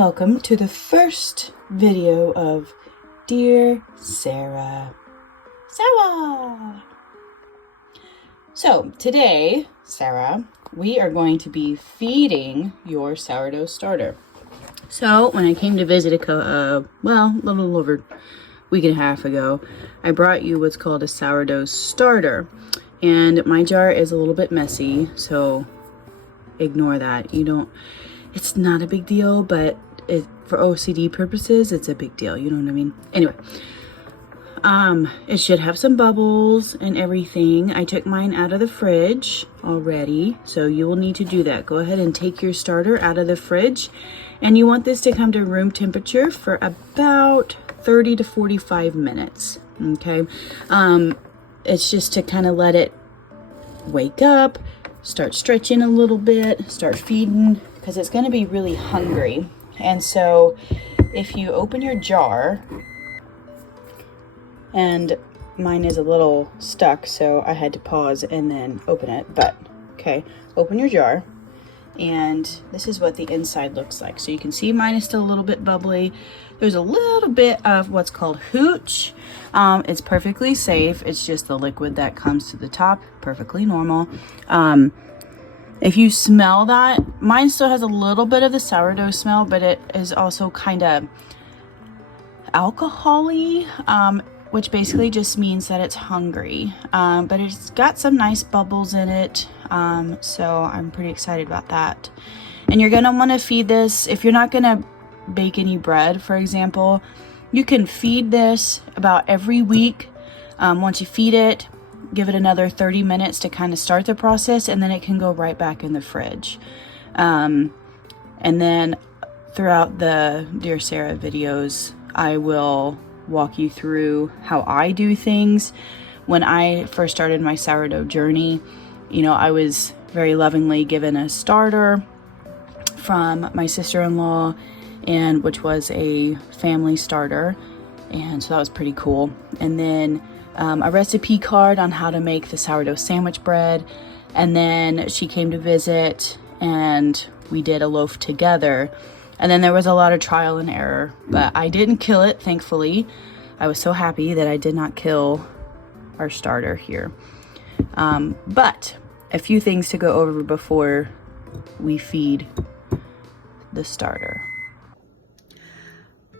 Welcome to the first video of Dear Sarah. So today, Sarah, we are going to be feeding your sourdough starter. So when I came to visit a little over a week and a half ago, I brought you what's called a sourdough starter. And my jar is a little bit messy, so ignore that. It's not a big deal, but for OCD purposes, it's a big deal. You know what I mean? Anyway, it should have some bubbles and everything. I took mine out of the fridge already, so you will need to do that. Go ahead and take your starter out of the fridge, and you want this to come to room temperature for about 30 to 45 minutes. Okay, it's just to kind of let it wake up, start stretching a little bit, start feeding, because it's going to be really hungry. And so if you open your jar, and mine is a little stuck, so I had to pause and then open it, but okay, open your jar, and this is what the inside looks like. So you can see mine is still a little bit bubbly. There's a little bit of what's called hooch. It's perfectly safe. It's just the liquid that comes to the top, perfectly normal. If you smell that, mine still has a little bit of the sourdough smell, but it is also kind of alcohol-y, which basically just means that it's hungry. But it's got some nice bubbles in it, so I'm pretty excited about that. And you're gonna wanna feed this, if you're not gonna bake any bread, for example, you can feed this about every week. Once you feed it, give it another 30 minutes to kind of start the process, and then it can go right back in the fridge. And then throughout the Dear Sarah videos, I will walk you through how I do things. When I first started my sourdough journey, I was very lovingly given a starter from my sister-in-law, and which was a family starter, and so that was pretty cool. And then a recipe card on how to make the sourdough sandwich bread, and then she came to visit and we did a loaf together, and then there was a lot of trial and error, but I didn't kill it, thankfully. I was so happy that I did not kill our starter here. But a few things to go over before we feed the starter.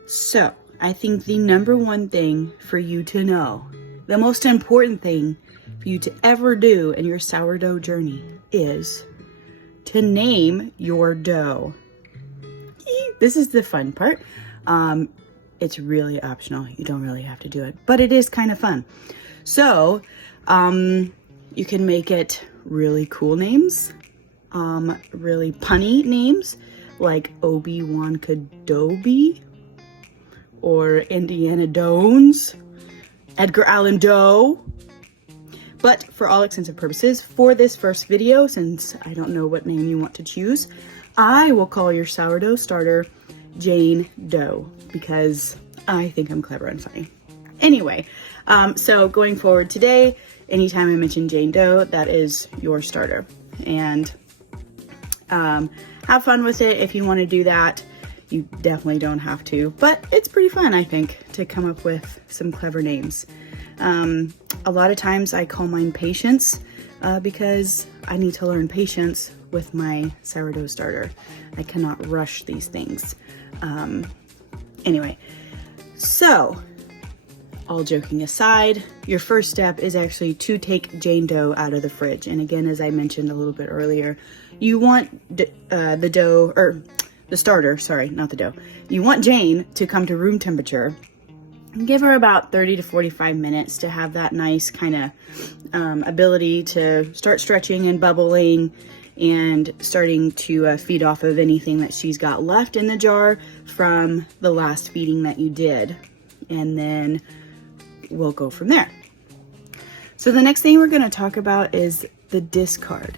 So I think the number one thing for you to know, the most important thing for you to ever do in your sourdough journey, is to name your dough. This is the fun part. It's really optional. You don't really have to do it, but it is kind of fun. So you can make it really cool names, really punny names like Obiwankadoughbi or Indiana Doughns, Edgar Dough. But for all intents and purposes, for this first video, since I don't know what name you want to choose, I will call your sourdough starter Jane Doe, because I think I'm clever and funny. Anyway, so going forward today, anytime I mention Jane Doe, that is your starter. And have fun with it if you want to do that. You definitely don't have to, but it's pretty fun, I think, to come up with some clever names. A lot of times I call mine Patience because I need to learn patience with my sourdough starter. I cannot rush these things. Anyway, so all joking aside, your first step is actually to take Jane Doe out of the fridge. And again, as I mentioned a little bit earlier, you want the dough, or the starter, sorry, not the dough. You want Jane to come to room temperature. Give her about 30 to 45 minutes to have that nice kind of ability to start stretching and bubbling and starting to feed off of anything that she's got left in the jar from the last feeding that you did. And then we'll go from there. So the next thing we're going to talk about is the discard.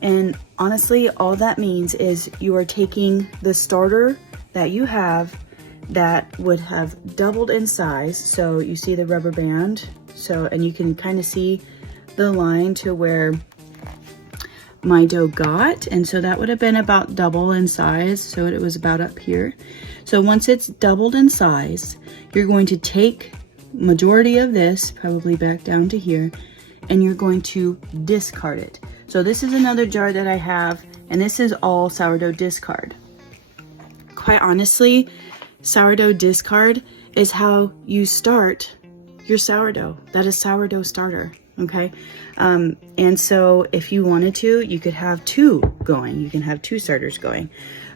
And honestly, all that means is you are taking the starter that you have that would have doubled in size. So you see the rubber band, and you can kind of see the line to where my dough got, and so that would have been about double in size, so it was about up here. So once it's doubled in size, you're going to take majority of this, probably back down to here, and you're going to discard it. So this is another jar that I have, and this is all sourdough discard. Quite honestly, sourdough discard is how you start your sourdough. That is sourdough starter, okay? And so if you wanted to, you could have two going. You can have two starters going.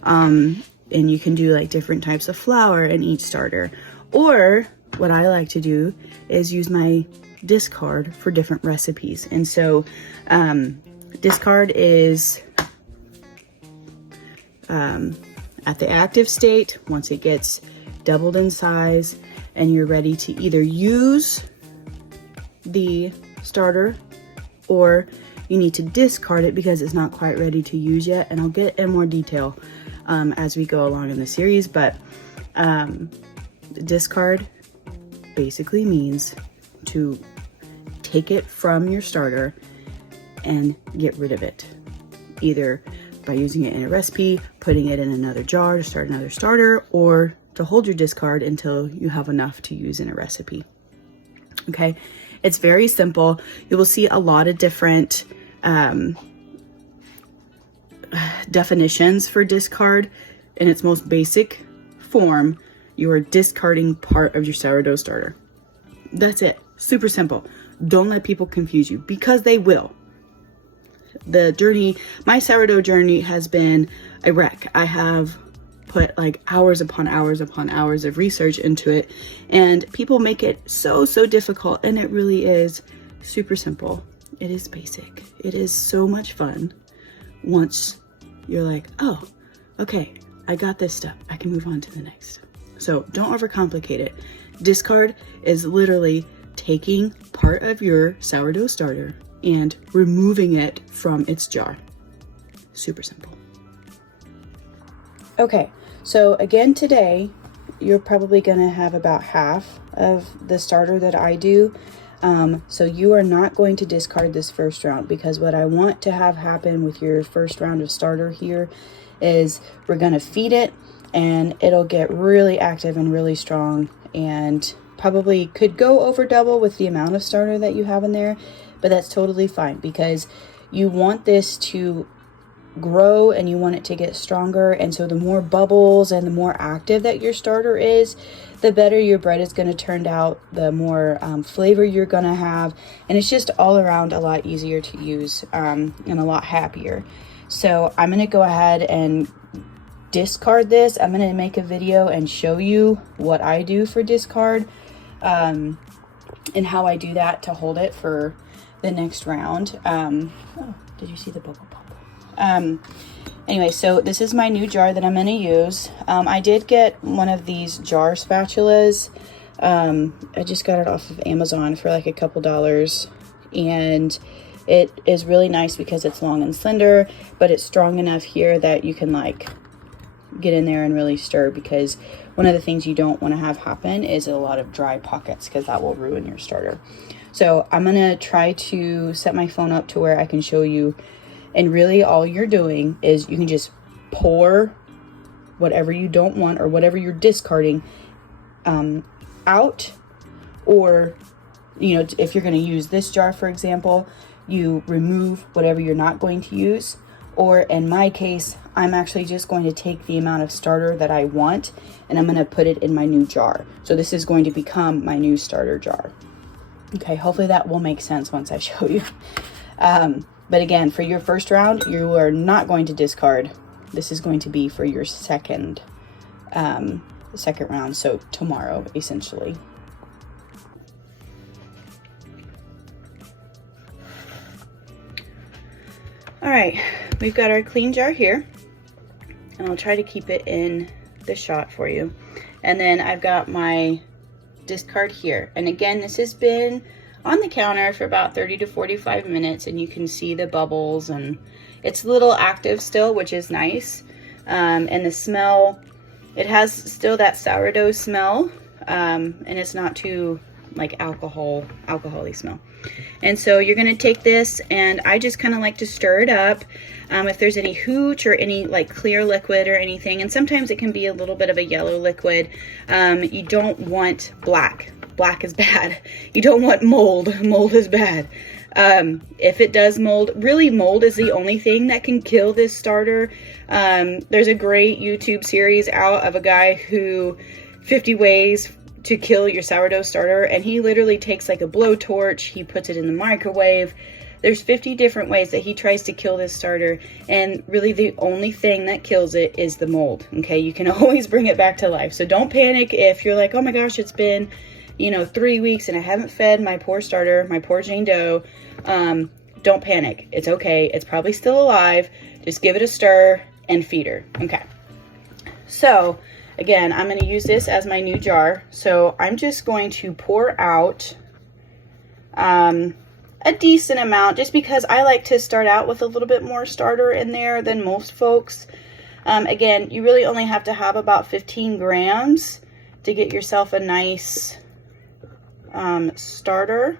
And you can do like different types of flour in each starter. Or what I like to do is use my discard for different recipes. And so discard is at the active state, once it gets doubled in size and you're ready to either use the starter or you need to discard it because it's not quite ready to use yet. And I'll get in more detail as we go along in the series, but discard basically means to take it from your starter and get rid of it, either by using it in a recipe, putting it in another jar to start another starter, or to hold your discard until you have enough to use in a recipe. Okay, it's very simple. You will see a lot of different definitions for discard. In its most basic form, you are discarding part of your sourdough starter. That's it. Super simple. Don't let people confuse you, because they will. The journey, my sourdough journey has been a wreck. I have put like hours upon hours upon hours of research into it, and people make it so difficult, and it really is super simple. It is basic. It is so much fun once you're like, oh, okay, I got this step, I can move on to the next. So don't overcomplicate it. Discard is literally taking part of your sourdough starter and removing it from its jar. Super simple. Okay, so again today, you're probably gonna have about half of the starter that I do. So you are not going to discard this first round, because what I want to have happen with your first round of starter here is we're gonna feed it and it'll get really active and really strong, and probably could go over double with the amount of starter that you have in there, but that's totally fine, because you want this to grow and you want it to get stronger. And so the more bubbles and the more active that your starter is, the better your bread is going to turn out, the more flavor you're going to have, and it's just all around a lot easier to use and a lot happier. So I'm going to go ahead and discard this. I'm going to make a video and show you what I do for discard and how I do that to hold it for the next round. Oh, did you see the bubble pop? Anyway, so this is my new jar that I'm going to use. I did get one of these jar spatulas. I just got it off of Amazon for like a couple dollars, and it is really nice because it's long and slender, but it's strong enough here that you can like get in there and really stir, because one of the things you don't want to have happen is a lot of dry pockets, because that will ruin your starter. So I'm going to try to set my phone up to where I can show you, and really all you're doing is you can just pour whatever you don't want or whatever you're discarding out, or you know, if you're going to use this jar, for example, you remove whatever you're not going to use. Or in my case, I'm actually just going to take the amount of starter that I want and I'm going to put it in my new jar. So this is going to become my new starter jar. Okay, hopefully that will make sense once I show you. But again, for your first round, you are not going to discard. This is going to be for your second round, so tomorrow, essentially. All right, we've got our clean jar here, and I'll try to keep it in the shot for you. And then I've got my discard here. And again, this has been on the counter for about 30 to 45 minutes, and you can see the bubbles, and it's a little active still, which is nice. And the smell, it has still that sourdough smell, and it's not too like alcohol-y smell. And so you're gonna take this, and I just kind of like to stir it up. If there's any hooch or any like clear liquid or anything, and sometimes it can be a little bit of a yellow liquid, you don't want black. Black is bad. You don't want mold. Mold is bad. If it does mold, really mold is the only thing that can kill this starter. There's a great YouTube series out of a guy who 50 ways to kill your sourdough starter, and he literally takes like a blowtorch, he puts it in the microwave. There's 50 different ways that he tries to kill this starter, and really the only thing that kills it is the mold. Okay, you can always bring it back to life. So don't panic if you're like, oh my gosh, it's been, you know, 3 weeks and I haven't fed my poor starter, my poor Jane Doe. Don't panic. It's okay. It's probably still alive. Just give it a stir and feed her. Okay. So again, I'm going to use this as my new jar. So I'm just going to pour out a decent amount, just because I like to start out with a little bit more starter in there than most folks. Again, you really only have to have about 15 grams to get yourself a nice starter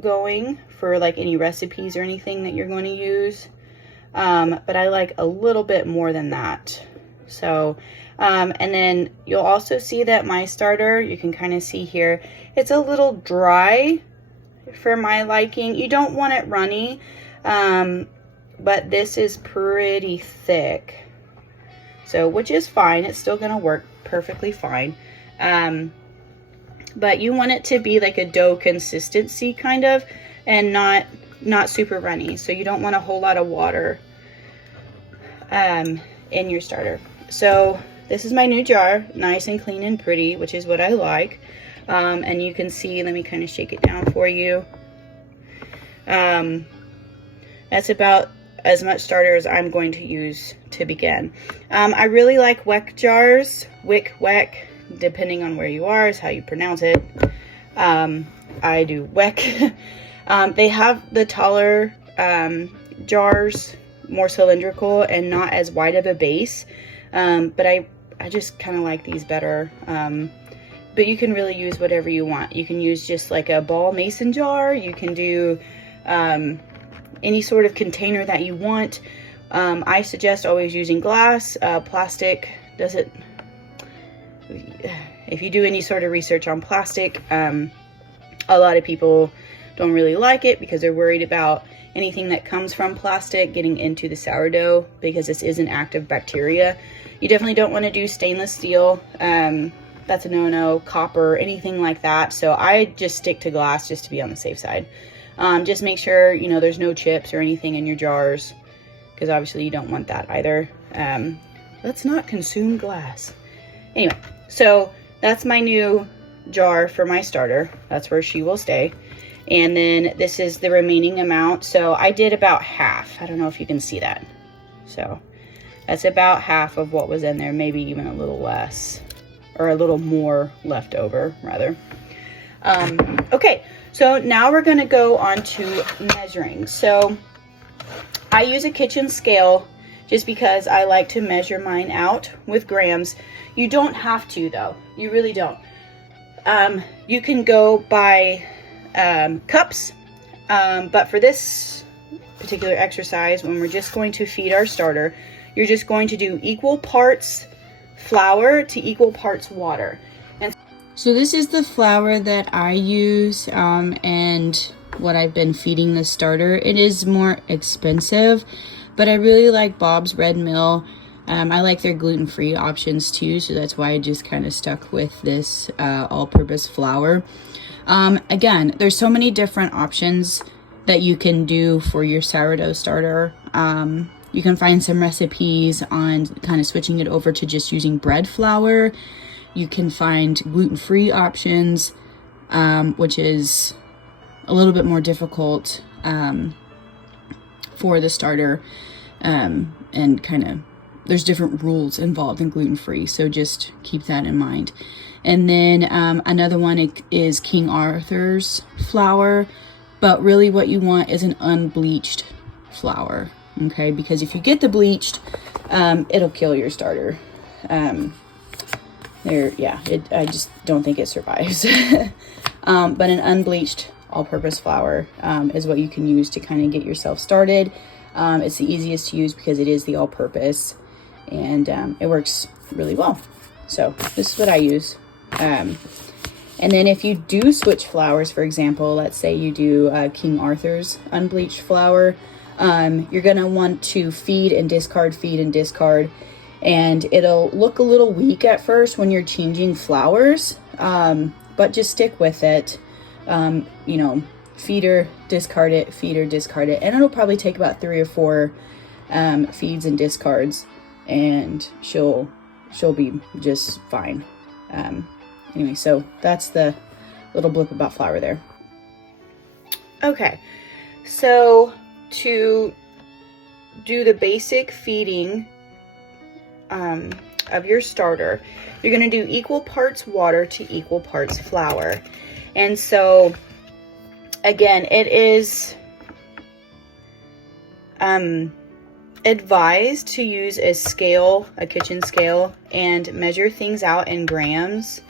going for like any recipes or anything that you're going to use. But I like a little bit more than that. So, and then you'll also see that my starter, you can kind of see here, it's a little dry for my liking. You don't want it runny, but this is pretty thick. So, which is fine. It's still going to work perfectly fine. But you want it to be like a dough consistency kind of, and not super runny. So you don't want a whole lot of water in your starter. So this is my new jar, nice and clean and pretty, which is what I like. And you can see, let me kind of shake it down for you. That's about as much starter as I'm going to use to begin. I really like Weck jars, Weck, depending on where you are is how you pronounce it. I do Weck. They have the taller jars, more cylindrical and not as wide of a base. But I just kind of like these better. But you can really use whatever you want. You can use just like a ball mason jar. You can do any sort of container that you want. I suggest always using glass. Plastic doesn't. If you do any sort of research on plastic, a lot of people don't really like it because they're worried about anything that comes from plastic getting into the sourdough, because this is an active bacteria. You definitely don't want to do stainless steel. That's a no-no. Copper, anything like that. So I just stick to glass just to be on the safe side. Just make sure, you know, there's no chips or anything in your jars, because obviously you don't want that either. Let's not consume glass. Anyway, so that's my new jar for my starter. That's where she will stay. And then this is the remaining amount. So I did about half. I don't know if you can see that. So that's about half of what was in there, maybe even a little less, or a little more left over, rather. Okay, so now we're gonna go on to measuring. So I use a kitchen scale just because I like to measure mine out with grams. You don't have to though, you really don't. You can go by cups, but for this particular exercise, when we're just going to feed our starter, you're just going to do equal parts flour to equal parts water. And so this is the flour that I use, and what I've been feeding the starter. It is more expensive, but I really like Bob's Red Mill. I like their gluten-free options too, so that's why I just kind of stuck with this all-purpose flour. Again, there's so many different options that you can do for your sourdough starter. You can find some recipes on kind of switching it over to just using bread flour. You can find gluten-free options, which is a little bit more difficult for the starter, and kind of there's different rules involved in gluten-free, so just keep that in mind. And then another one is King Arthur's flour, but really what you want is an unbleached flour, okay? Because if you get the bleached, it'll kill your starter. I just don't think it survives. but an unbleached all-purpose flour is what you can use to kind of get yourself started. It's the easiest to use because it is the all-purpose, and it works really well. So this is what I use. And then if you do switch flours, for example, let's say you do King Arthur's unbleached flour, you're gonna want to feed and discard, and it'll look a little weak at first when you're changing flours, but just stick with it. You know, feed her, discard it, and it'll probably take about 3 or 4 feeds and discards, and she'll be just fine. Anyway, so that's the little blip about flour there. Okay, so to do the basic feeding of your starter, you're going to do equal parts water to equal parts flour. And so again, it is advised to use a scale, a kitchen scale, and measure things out in grams.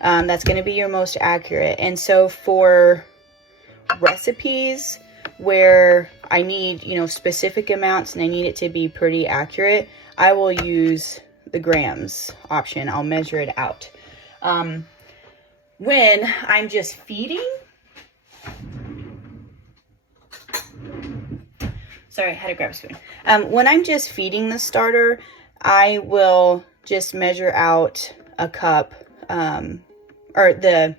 That's going to be your most accurate. And so for recipes where I need, you know, specific amounts and I need it to be pretty accurate, I will use the grams option. I'll measure it out. When I'm just feeding, sorry, I had to grab a spoon. When I'm just feeding the starter, I will just measure out a cup, or the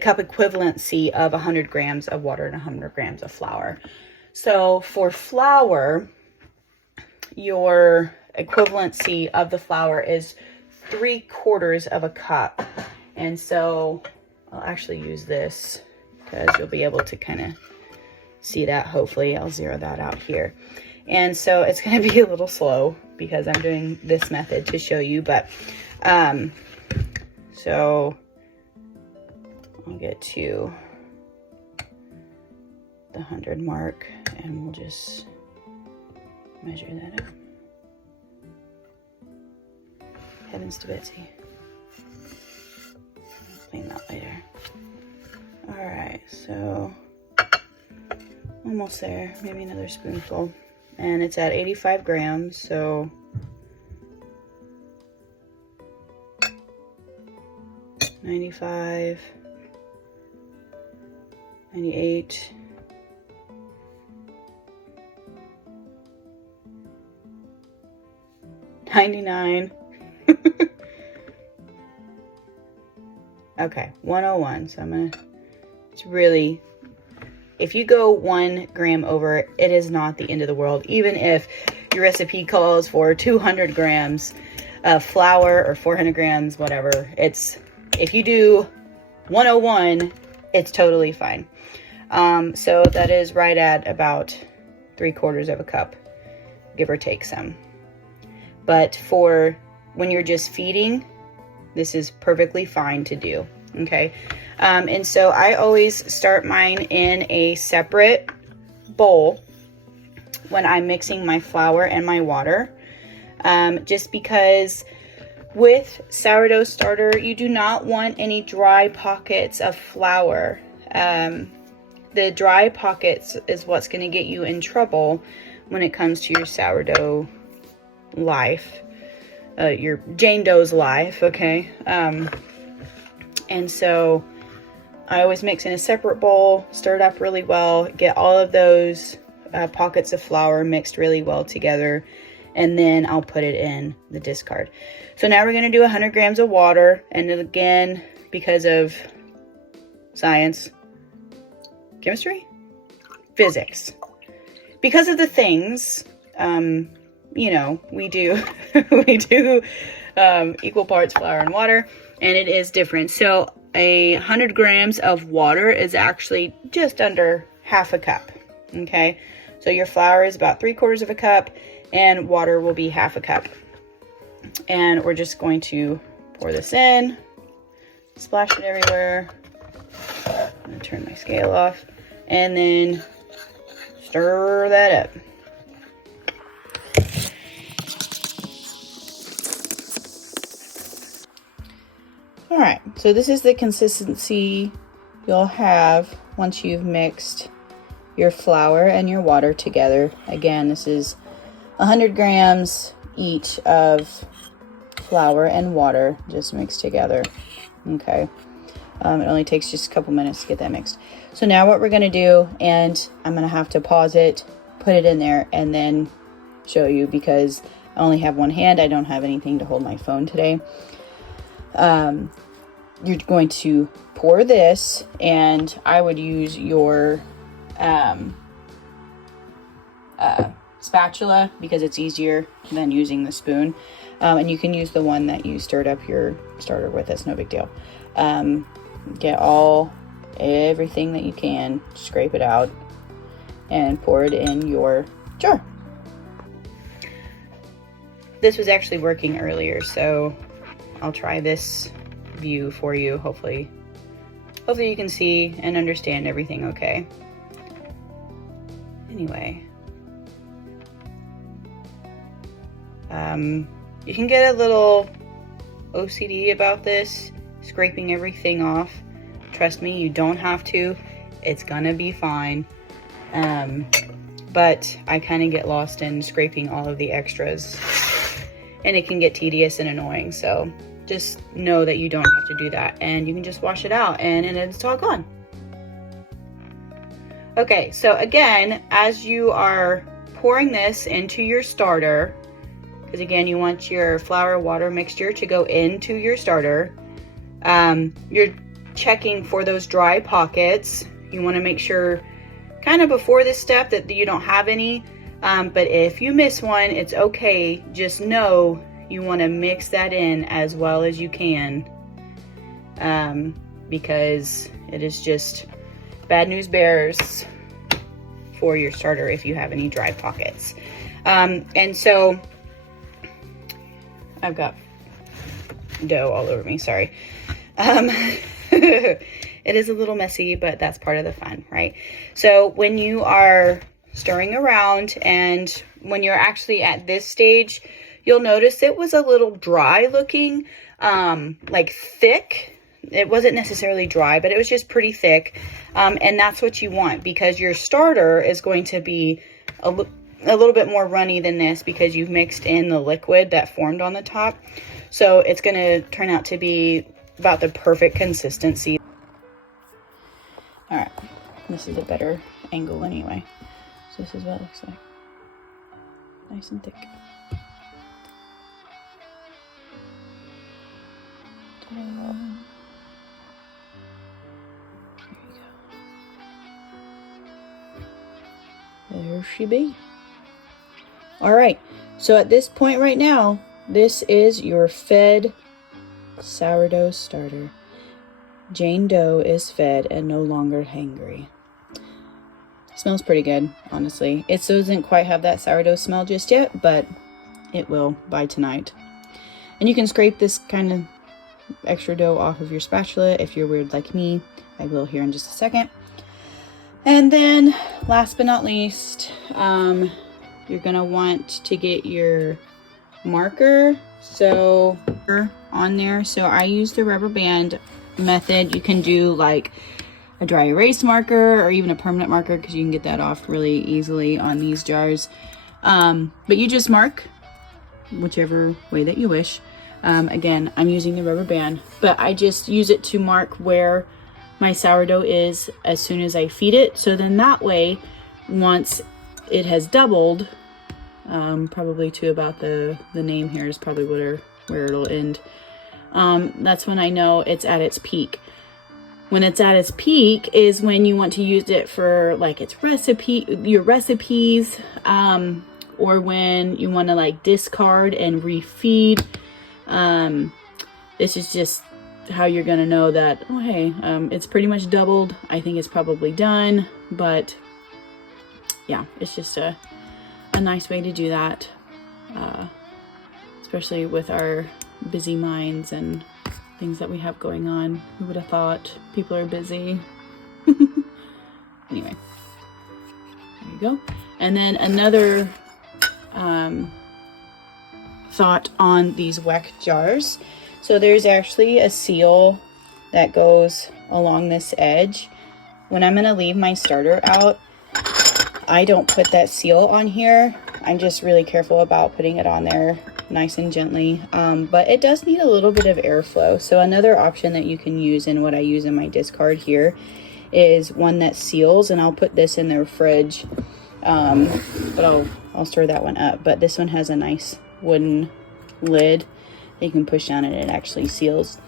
cup equivalency of 100 grams of water and 100 grams of flour. So for flour, your equivalency of the flour is 3/4 of a cup. And so I'll actually use this because you'll be able to kind of see that. Hopefully I'll zero that out here. And so it's going to be a little slow because I'm doing this method to show you, but so I'll get to the 100 mark and we'll just measure that out. Heavens to Betsy. I'll clean that later. All right, so almost there, maybe another spoonful. And it's at 85 grams, so 95, 98, 99. Okay, 101. So I'm gonna, it's really, if you go 1 gram over, it is not the end of the world. Even if your recipe calls for 200 grams of flour or 400 grams, whatever, it's, if you do 101, it's totally fine. So that is right at about 3/4 of a cup, give or take some. But for when you're just feeding, this is perfectly fine to do, okay? And so I always start mine in a separate bowl when I'm mixing my flour and my water, just because with sourdough starter, you do not want any dry pockets of flour. The dry pockets is what's going to get you in trouble when it comes to your sourdough life, your Jane Doe's life, okay? And so I always mix in a separate bowl, stir it up really well, get all of those pockets of flour mixed really well together, and then I'll put it in the discard. So now we're going to do 100 grams of water, and then again, because of science, chemistry, physics, because of the things, you know, we do we do equal parts flour and water, and it is different. So 100 grams of water is actually just under half a cup. Okay, so your flour is about 3/4 of a cup and water will be half a cup. And we're just going to pour this in, splash it everywhere. I'm gonna turn my scale off and then stir that up. All right, so this is the consistency you'll have, once you've mixed your flour and your water together, again, this is 100 grams each of flour and water just mixed together. Okay. It only takes just a couple minutes to get that mixed. So now what we're going to do, and I'm going to have to pause it, put it in there, and then show you because I only have one hand. I don't have anything to hold my phone today. You're going to pour this, and I would use your spatula because it's easier than using the spoon. And you can use the one that you stirred up your starter with. It's no big deal. Get everything that you can, scrape it out, and pour it in your jar. This was actually working earlier, so I'll try this view for you. Hopefully you can see and understand everything okay. Anyway, you can get a little OCD about this, scraping everything off. Trust me, you don't have to. It's gonna be fine. But I kind of get lost in scraping all of the extras, and it can get tedious and annoying. So just know that you don't have to do that, and you can just wash it out and it's all gone. Okay, so again, as you are pouring this into your starter, because again, you want your flour water mixture to go into your starter, you're checking for those dry pockets. You want to make sure kind of before this step that you don't have any, but if you miss one, it's okay. Just know you want to mix that in as well as you can, because it is just bad news bears for your starter if you have any dry pockets. And so I've got dough all over me, sorry. It is a little messy, but that's part of the fun, right? So when you are stirring around, and when you're actually at this stage, you'll notice it was a little dry looking, like thick. It wasn't necessarily dry, but it was just pretty thick. And that's what you want, because your starter is going to be a little bit more runny than this because you've mixed in the liquid that formed on the top. So it's going to turn out to be about the perfect consistency. All right, this is a better angle anyway. So this is what it looks like. Nice and thick. Ta-da. There she be. All right, so at this point right now, this is your fed sourdough starter. Jane Doe is fed and no longer hangry. Smells pretty good, honestly. It doesn't quite have that sourdough smell just yet, but it will by tonight. And you can scrape this kind of extra dough off of your spatula if you're weird like me. I will here in just a second. And then last but not least, you're gonna want to get your marker on there. So I use the rubber band method. You can do like a dry erase marker or even a permanent marker, because you can get that off really easily on these jars. But you just mark whichever way that you wish. Again, I'm using the rubber band, but I just use it to mark where my sourdough is as soon as I feed it. So then that way, once it has doubled, probably to about the name here is probably where it'll end. That's when I know it's at its peak. When it's at its peak is when you want to use it for like your recipes, or when you want to like discard and refeed. This is just how you're gonna know that, oh hey, it's pretty much doubled. I think it's probably done, but yeah, it's just a nice way to do that, especially with our busy minds and things that we have going on. Who would have thought? People are busy. Anyway, there you go. And then another thought on these weck jars. So there's actually a seal that goes along this edge. When I'm gonna leave my starter out, I don't put that seal on here. I'm just really careful about putting it on there nice and gently, but it does need a little bit of airflow. So another option that you can use, and what I use in my discard here, is one that seals, and I'll put this in the fridge, but I'll stir that one up. But this one has a nice wooden lid that you can push down and it actually seals.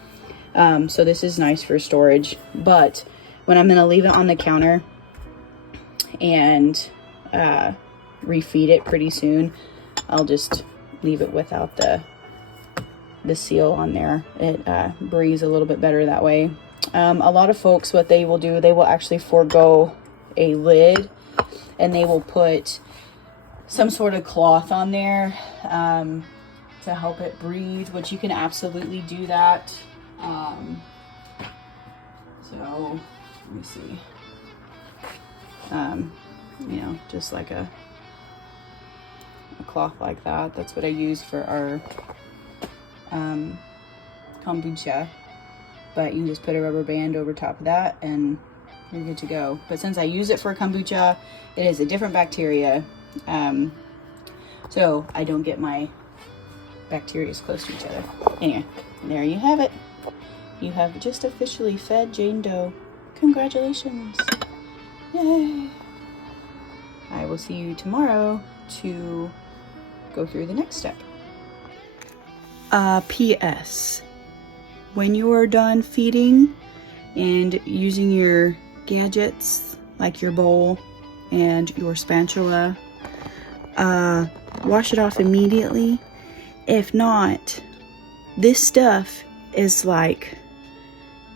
So this is nice for storage. But when I'm going to leave it on the counter and refeed it pretty soon, I'll just leave it without the seal on there. It breathes a little bit better that way. A lot of folks, what they will do, they will actually forego a lid and they will put some sort of cloth on there to help it breathe, which you can absolutely do that. So let me see. You know, just like a cloth like that. That's what I use for our kombucha. But you can just put a rubber band over top of that and you're good to go. But since I use it for kombucha, it is a different bacteria. So I don't get my bacteria close to each other. Anyway, there you have it. You have just officially fed Jane Doe. Congratulations. Yay. I will see you tomorrow to go through the next step. P.S. When you are done feeding and using your gadgets like your bowl and your spatula, wash it off immediately. If not, this stuff is like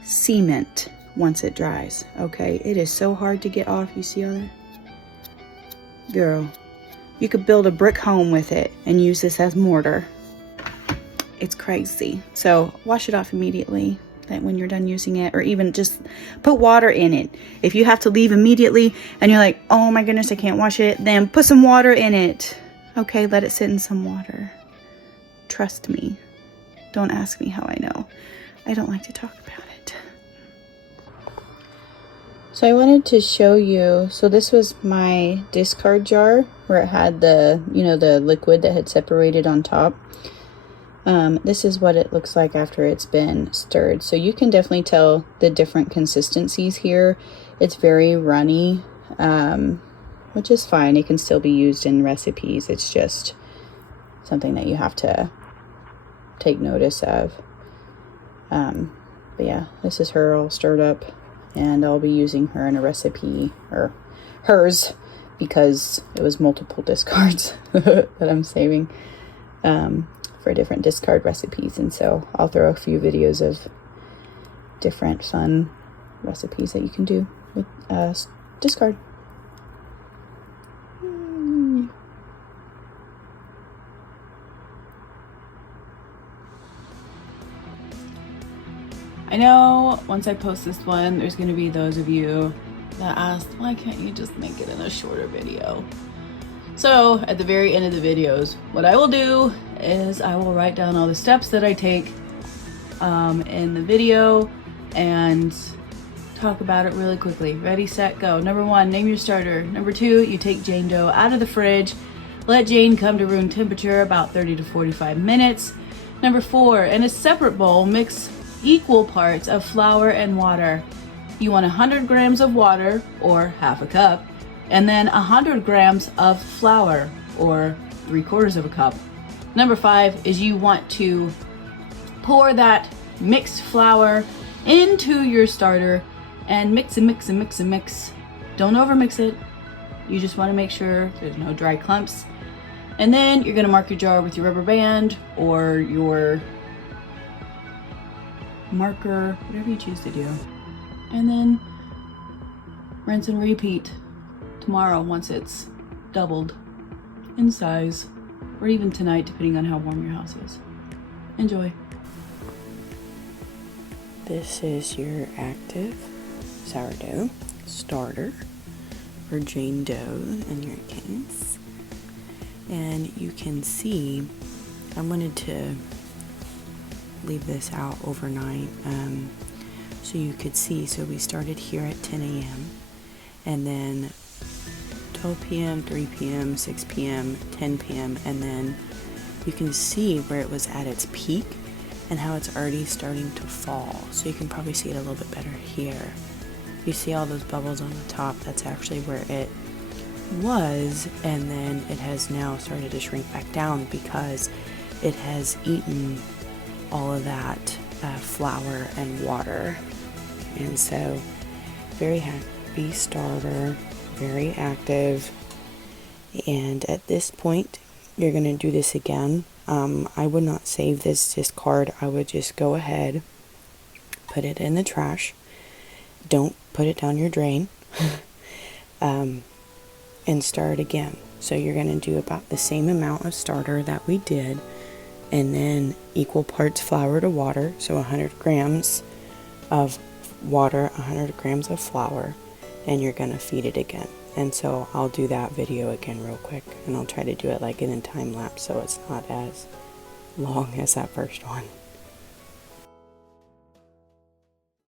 cement once it dries. Okay, it is so hard to get off. You see all that? Girl, you could build a brick home with it and use this as mortar. It's crazy. So wash it off immediately when you're done using it, or even just put water in it. If you have to leave immediately and you're like, oh my goodness, I can't wash it, then put some water in it. Okay, let it sit in some water. Trust me. Don't ask me how I know. I don't like to talk about it. So I wanted to show you, so this was my discard jar where it had the, you know, the liquid that had separated on top. This is what it looks like after it's been stirred. So you can definitely tell the different consistencies here. It's very runny, which is fine. It can still be used in recipes. It's just something that you have to take notice of. But yeah, this is her all stirred up, and I'll be using her in a recipe, or hers, because it was multiple discards that I'm saving for different discard recipes. And so I'll throw a few videos of different fun recipes that you can do with discard. I know once I post this one, there's going to be those of you that asked, why can't you just make it in a shorter video? So at the very end of the videos, what I will do is I will write down all the steps that I take in the video and talk about it really quickly. Ready, set, go. Number 1, name your starter. Number 2, you take Jane Doe out of the fridge. Let Jane come to room temperature about 30 to 45 minutes. Number 4, in a separate bowl, mix equal parts of flour and water. You want 100 grams of water, or half a cup, and then 100 grams of flour, or 3/4 of a cup. Number 5 is you want to pour that mixed flour into your starter and mix and mix and mix and mix. Don't overmix it. You just want to make sure there's no dry clumps. And then you're going to mark your jar with your rubber band or your marker, whatever you choose to do. And then rinse and repeat tomorrow once it's doubled in size, or even tonight depending on how warm your house is. Enjoy. This is your active sourdough starter for Jane Doe in your case. And you can see I wanted to leave this out overnight so you could see. So we started here at 10 a.m. and then 12 p.m., 3 p.m., 6 p.m., 10 p.m. and then you can see where it was at its peak and how it's already starting to fall. So you can probably see it a little bit better here. You see all those bubbles on the top, that's actually where it was, and then it has now started to shrink back down because it has eaten all of that flour and water. And so very happy starter, very active. And at this point you're going to do this again. I would not save this discard. I would just go ahead, put it in the trash, don't put it down your drain, and start again. So you're going to do about the same amount of starter that we did, and then equal parts flour to water, so 100 grams of water, 100 grams of flour, and you're going to feed it again. And so I'll do that video again real quick, and I'll try to do it like in a time lapse so it's not as long as that first one.